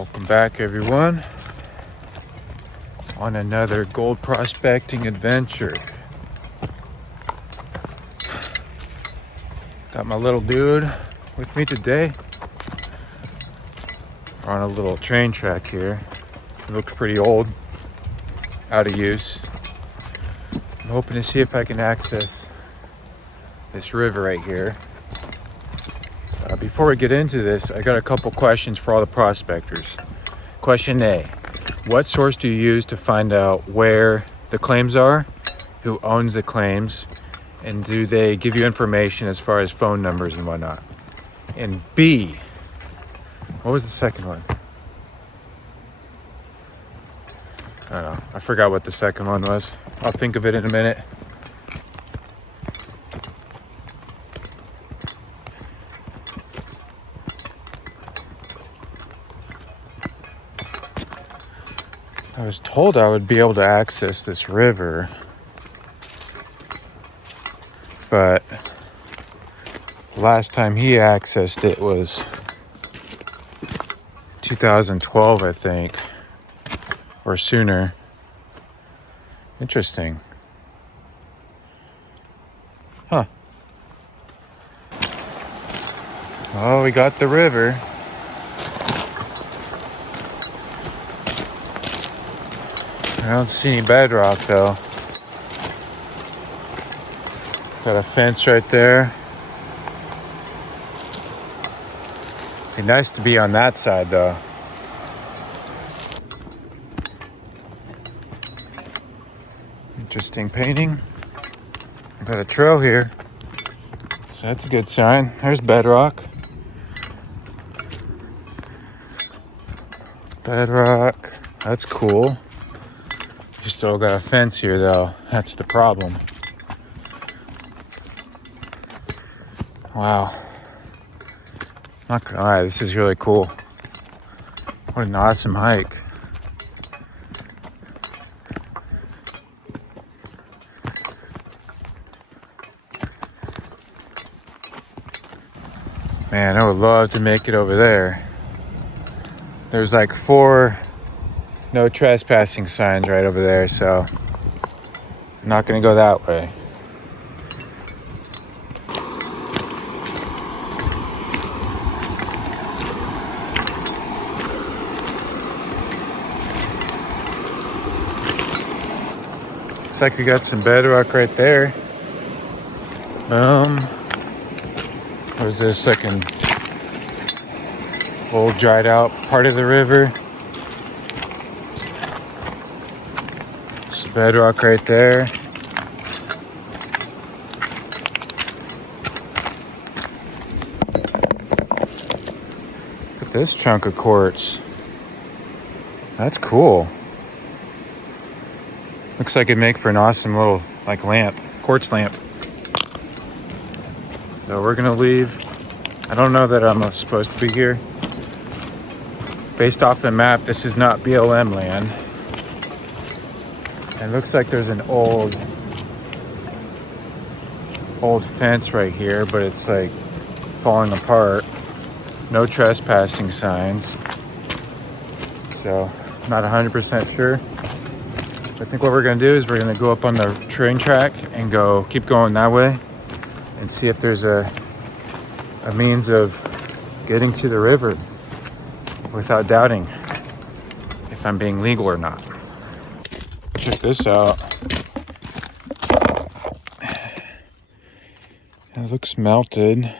Welcome back, everyone, on another gold prospecting adventure. Got my little dude with me today. We're on a little train track here. It looks pretty old, out of use. I'm hoping to see if I can access this river right here. Before we get into this, I got a couple questions for all the prospectors. Question A, what source do you use to find out where the claims are, who owns the claims, and do they give you information as far as phone numbers and whatnot? And B, what was the second one? I don't know, I forgot what the second one was. I'll think of it in a minute. I was told I would be able to access this river, but last time he accessed it was 2012, I think, or sooner. Interesting. Huh. Oh, we got the river. I don't see any bedrock though. Got a fence right there. Be nice to be on that side though. Interesting painting. Got a trail here. So that's a good sign. There's bedrock. Bedrock. That's cool. You still got a fence here though. That's the problem. Wow. Not gonna lie, this is really cool. What an awesome hike. Man, I would love to make it over there. There's like 4 no trespassing signs right over there, so I'm not gonna go that way. Looks like we got some bedrock right there. There's this like an old dried out part of the river. Some bedrock right there. Look at this chunk of quartz. That's cool. Looks like it'd make for an awesome little like lamp, quartz lamp. So we're gonna leave. I don't know that I'm supposed to be here. Based off the map, this is not BLM land. And it looks like there's an old fence right here, but it's like falling apart. No trespassing signs. So not 100% sure. I think what we're gonna do is we're gonna go up on the train track and keep going that way and see if there's a means of getting to the river without doubting if I'm being legal or not. Check this out. It looks melted.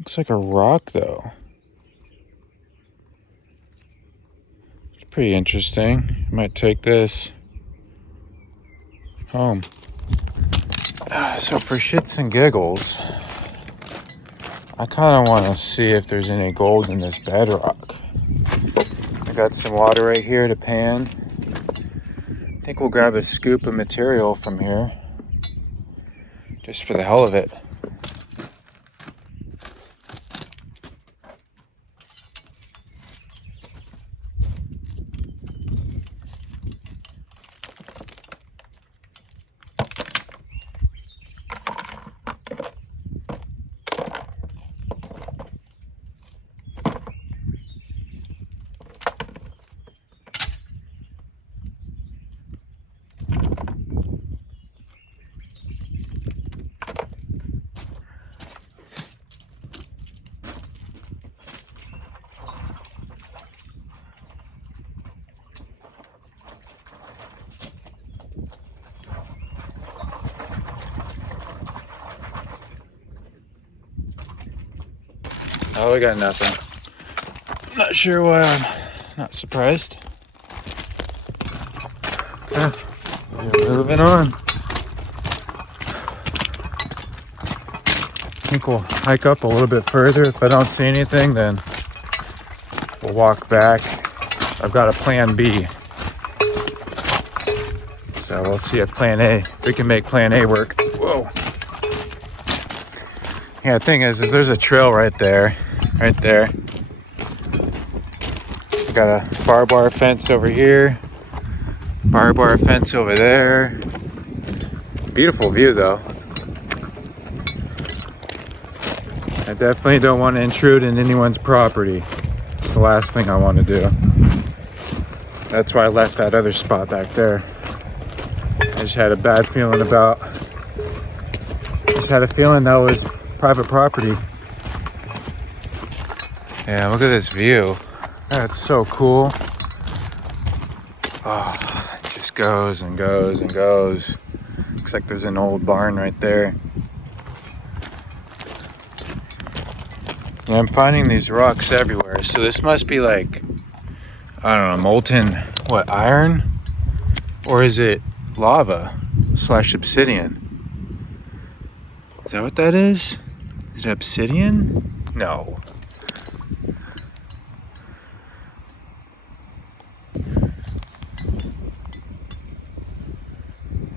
Looks like a rock though. It's pretty interesting. I might take this home. So for shits and giggles, I kind of want to see if there's any gold in this bedrock. I got some water right here to pan. I think we'll grab a scoop of material from here, just for the hell of it. Oh, we got nothing. Not sure why I'm not surprised. Okay, moving on. I think we'll hike up a little bit further. If I don't see anything, then we'll walk back. I've got a plan B. So we'll see if plan A, if we can make plan A work. Whoa. Yeah, the thing is there's a trail right there. Right there. We got a barbed wire fence over here. Barbed wire fence over there. Beautiful view though. I definitely don't want to intrude in anyone's property. It's the last thing I want to do. That's why I left that other spot back there. I just had a bad feeling about, that was private property. Yeah, look at this view. That's so cool. Oh, it just goes and goes and goes. Looks like there's an old barn right there. And I'm finding these rocks everywhere. So this must be like, I don't know, molten, what, iron? Or is it lava / obsidian? Is that what that is? Is it obsidian? No.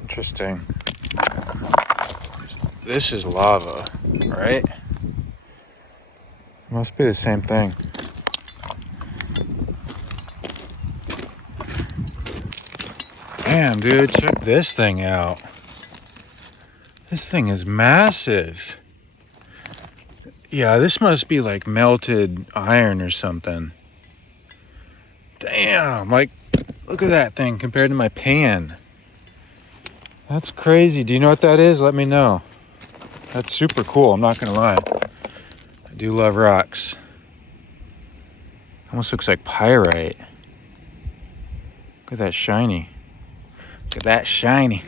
Interesting. This is lava, right? Must be the same thing. Damn, dude, check this thing out. This thing is massive. Yeah, this must be like melted iron or something. Damn, like, look at that thing compared to my pan. That's crazy. Do you know what that is? Let me know. That's super cool, I'm not gonna lie. I do love rocks. Almost looks like pyrite. Look at that shiny. Look at that shiny.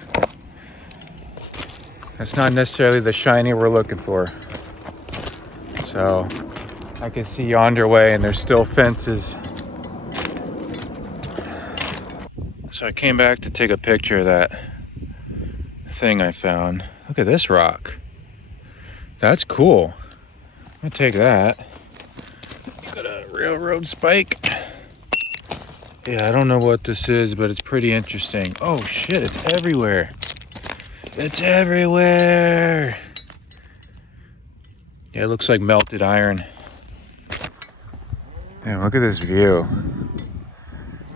That's not necessarily the shiny we're looking for. So I can see yonder way and there's still fences. So I came back to take a picture of that thing I found. Look at this rock. That's cool. I'm gonna take that. Got a railroad spike. Yeah, I don't know what this is, but it's pretty interesting. Oh shit, it's everywhere. It's everywhere. Yeah, it looks like melted iron. Man, look at this view.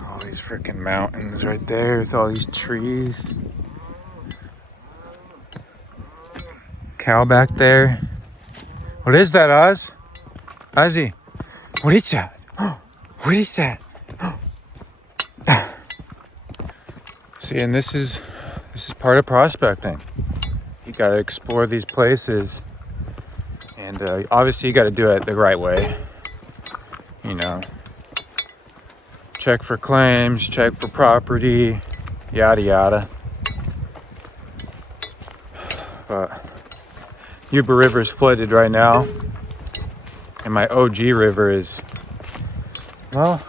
All these freaking mountains right there with all these trees. Cow back there. What is that, Oz? Ozzie, what is that? What is that? See, and this is part of prospecting. You got to explore these places, and obviously you got to do it the right way. You know, check for claims, check for property, yada yada. But Yuba River is flooded right now, and my OG River is, well,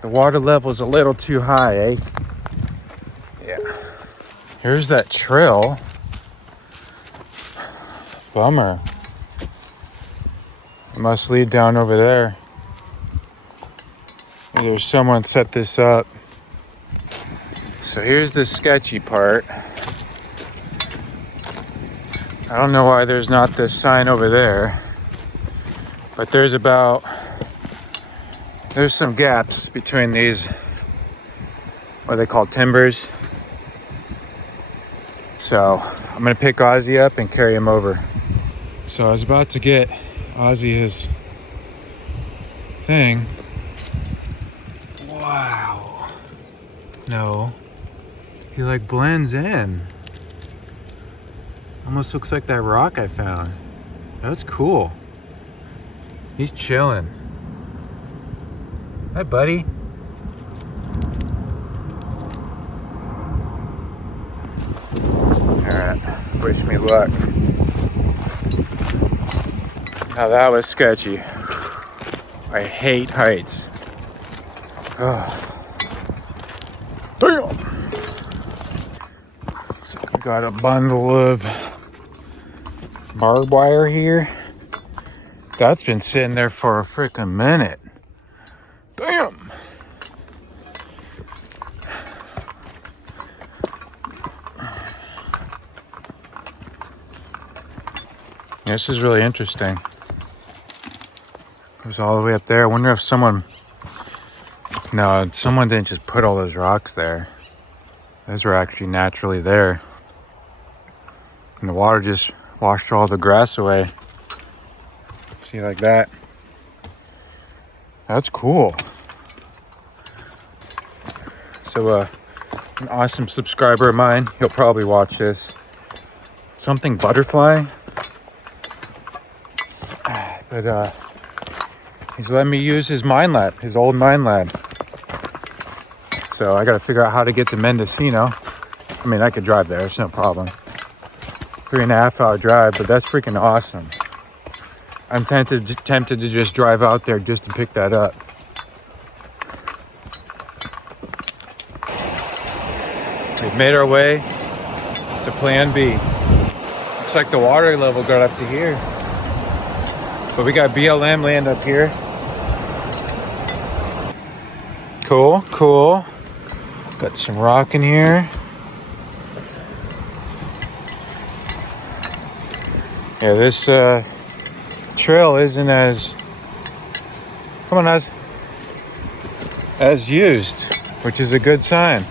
the water level is a little too high, eh? Yeah. Here's that trail. Bummer. It must lead down over there. Either someone set this up. So here's the sketchy part. I don't know why there's not this sign over there, but there's some gaps between these, what are they called, timbers. So I'm gonna pick Ozzie up and carry him over. So I was about to get Ozzie his thing. Wow. No, he like blends in. Almost looks like that rock I found. That's cool. He's chilling. Hi, buddy. Alright, wish me luck. Now that was sketchy. I hate heights. Ugh. Damn! So we got a bundle of barbed wire here. That's been sitting there for a freaking minute. Damn! This is really interesting. It was all the way up there. I wonder if someone... No, someone didn't just put all those rocks there. Those were actually naturally there. And the water just washed all the grass away. See, like that. That's cool. So, an awesome subscriber of mine, he'll probably watch this. Something butterfly. But, he's letting me use his mine lab, his old mine lab. So I gotta figure out how to get to Mendocino. I mean, I could drive there, it's no problem. 3.5 hour drive, but that's freaking awesome. I'm tempted to just drive out there just to pick that up. We've made our way to Plan B. Looks like the water level got up to here. But we got BLM land up here. Cool, cool. Got some rock in here. Yeah, this trail isn't as, come on, as used, which is a good sign.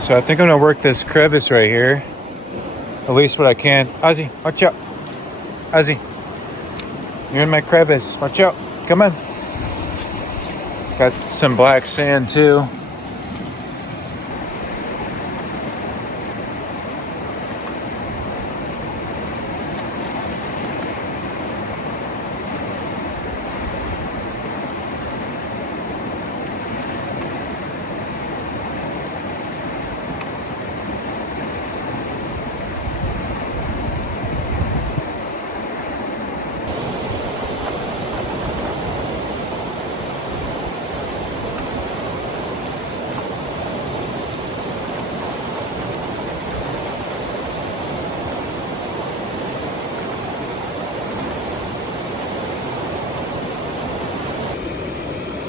So I think I'm gonna work this crevice right here. At least what I can. Ozzie, watch out. Ozzie, you're in my crevice. Watch out. Come on. Got some black sand too.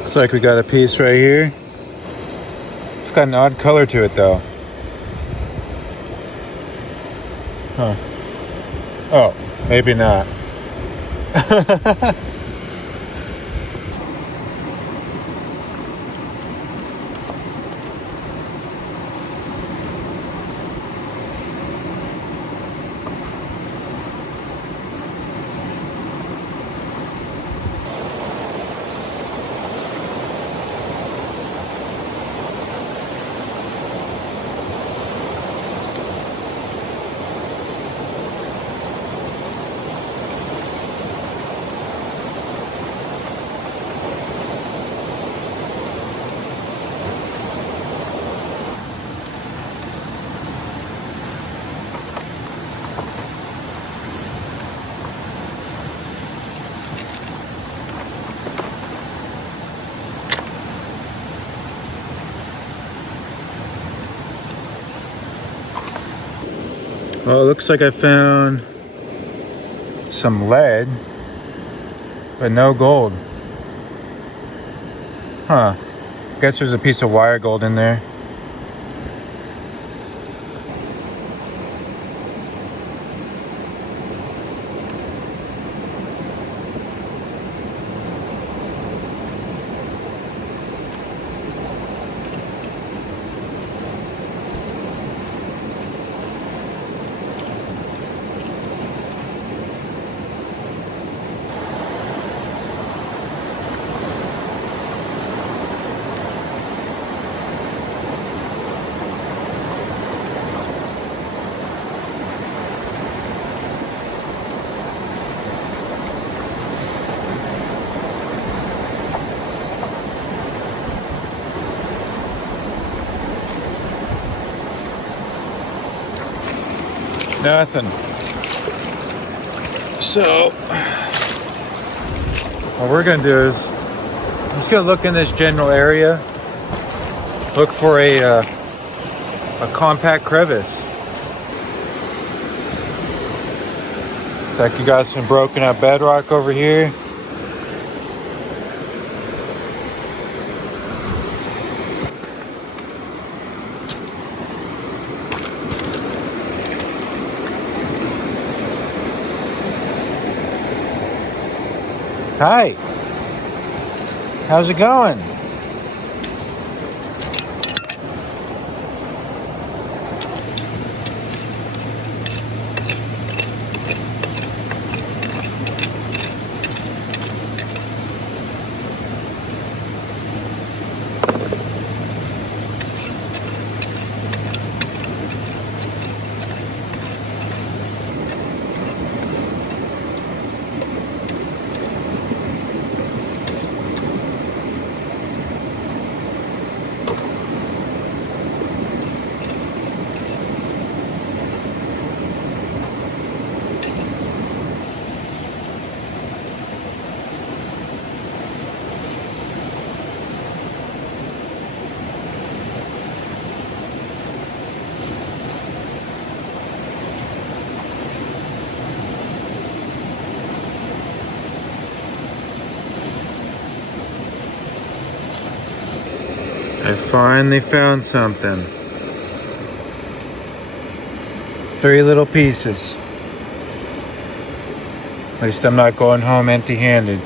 Looks like we got a piece right here. It's got an odd color to it though. Huh. Oh, maybe not. Well, it looks like I found some lead, but no gold. Huh. Guess there's a piece of wire gold in there. Nothing. So what we're gonna do is I'm just gonna look in this general area, look for a compact crevice. It's like you got some broken up bedrock over here. Hi, how's it going? I finally found something. 3 little pieces. At least I'm not going home empty-handed.